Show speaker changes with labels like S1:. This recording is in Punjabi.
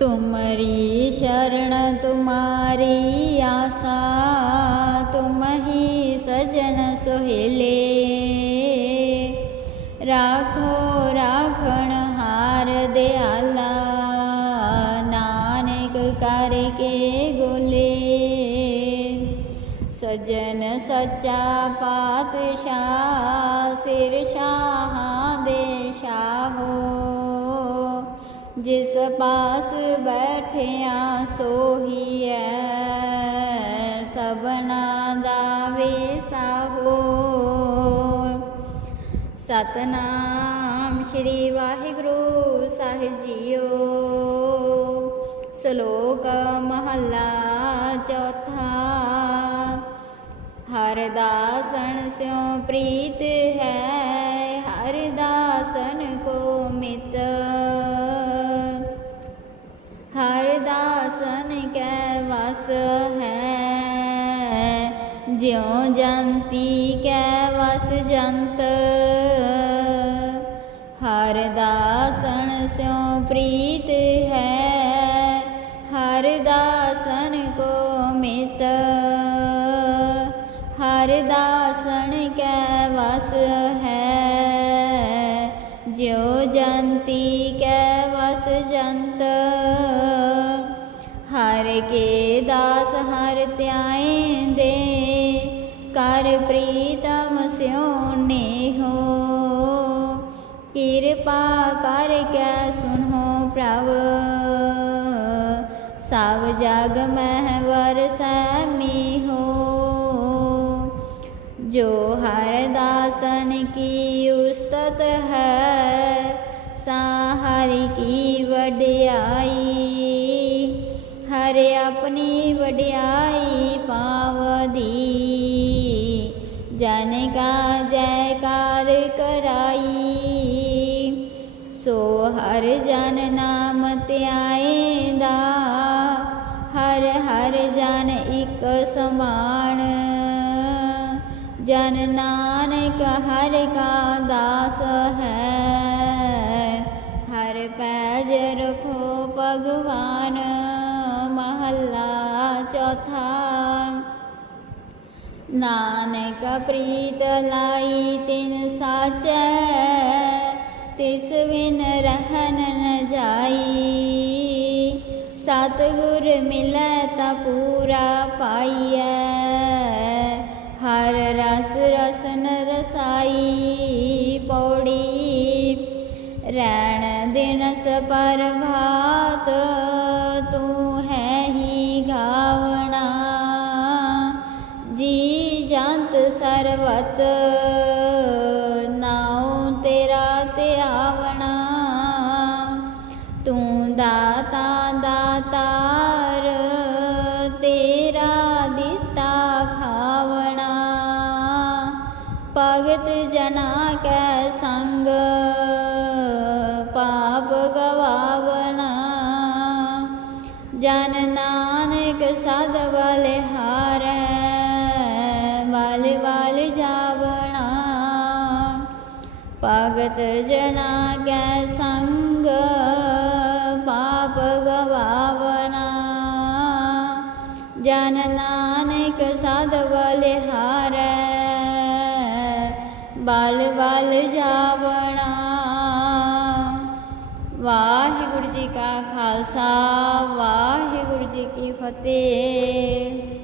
S1: तुम्हारी शरण तुम्हारी आशा तुम ही सजन सोहेले राखो राखण हार दयाला नानक कर के गोले सजन सच्चा पातशाह सिर शाह देशा हो ਜਿਸ ਪਾਸ ਬੈਠਿਆ ਸੋਹੀਐ, ਸਭਨਾ ਦਾ ਵੇਸਾਹੋ ਸਤਨਾਮ ਸ਼੍ਰੀ ਵਾਹਿਗੁਰੂ ਸਾਹਿਬ ਜੀਓ। ਸ਼ਲੋਕ ਮਹੱਲਾ ਚੌਥਾ। ਹਰ ਦਾਸਨ ਸਿਉ ਪ੍ਰੀਤ ਕੈ ਵਸ ਹੈ। ਜਿਉ ਜੰਤੀ ਕੈ ਵਸ ਜੰਤ। ਹਰ ਦਾਸਨ ਸਿਉ ਪ੍ਰੀਤ ਹੈ। ਹਰ ਦਾਸਨ ਕੋ ਮਿਤ। ਹਰ ਦਾਸਨ ਕੈ ਵਸ ਹੈ। ਜਿਉ ਜੰਤੀ ਕੈ ਕੇ ਦਾਸ ਹਰ ਧਿਆਏਂਦੇ, ਕਰ ਪ੍ਰੀਤਮ ਸਿਉ ਨੇਹੋ। ਕਿਰਪਾ ਕਰ ਕੈ ਸੁਨੋ ਪ੍ਰਭ। ਸਭ ਜਗ ਮਹਿ ਵਰਸੈ ਮੀਹੋ ਜੋ ਹਰ ਦਾਸਨ ਕੀ ਉਸਤਤ ਹੈ, ਸਾ ਹਰਿ ਕੀ ਵਡਿਆਈ। ਆਪਣੀ ਵਡਿਆਈ ਪਾਵਦੀ। ਜਨ ਕਾ ਜੈਕਾਰ ਕਰਾਈ। ਸੋ ਹਰ ਜਨ ਨਾਮ ਧਿਆਏਂਦਾ। ਹਰ ਹਰ ਜਨ ਇੱਕ ਸਮਾਨ। ਜਨ ਨਾਨਕ ਹਰ ਕਾ ਦਾਸ ਹੈ। ਹਰ ਪੈਜ ਰਖੋ ਭਗਵਾਨ। ਮਹੱਲਾ ਨਾਨਕ ਪ੍ਰੀਤ ਲਾਈ ਤਿਨ ਸਾਚੈ, ਤਿਸ ਵਿਨ ਰਹਿਨ ਨ ਜਾਈ। ਸਤਿਗੁਰ ਮਿਲੈ ਤਾ ਪੂਰਾ ਪਾਈਐ, ਹਰ ਰਸ ਰਸਨ ਰਸਾਈ ਪੌੜੀ। ਰੈਣ ਦਿਨਸ ਪਰਭਾਤ ਪਰਵਤ ਨਾਉ ਤੇਰਾ ਧਿਆਵਣਾ। ਤੂੰ ਦਾਤਾ ਦਾਤਾਰ, ਤੇਰਾ ਦਿੱਤਾ ਖਾਵਣਾ। ਭਗਤ ਜਨਾ ਕੈ ਸੰਗ, ਪਾਪ ਗਵਾਵਣਾ। ਜਨ ਨਾਨਕ ਸਦ ਭਗਤ ਜਨਾ ਕੈ ਸੰਗ, ਪਾਪ ਗਵਾਵਨਾ। ਜਨ ਨਾਨਕ ਸਦ ਬਲਿਹਾਰੈ, ਬਲ ਬਲ ਜਾਵਣਾ। ਵਾਹਿਗੁਰੂ ਜੀ ਕਾ ਖਾਲਸਾ, ਵਾਹਿਗੁਰੂ ਜੀ ਕੀ ਫਤਿਹ।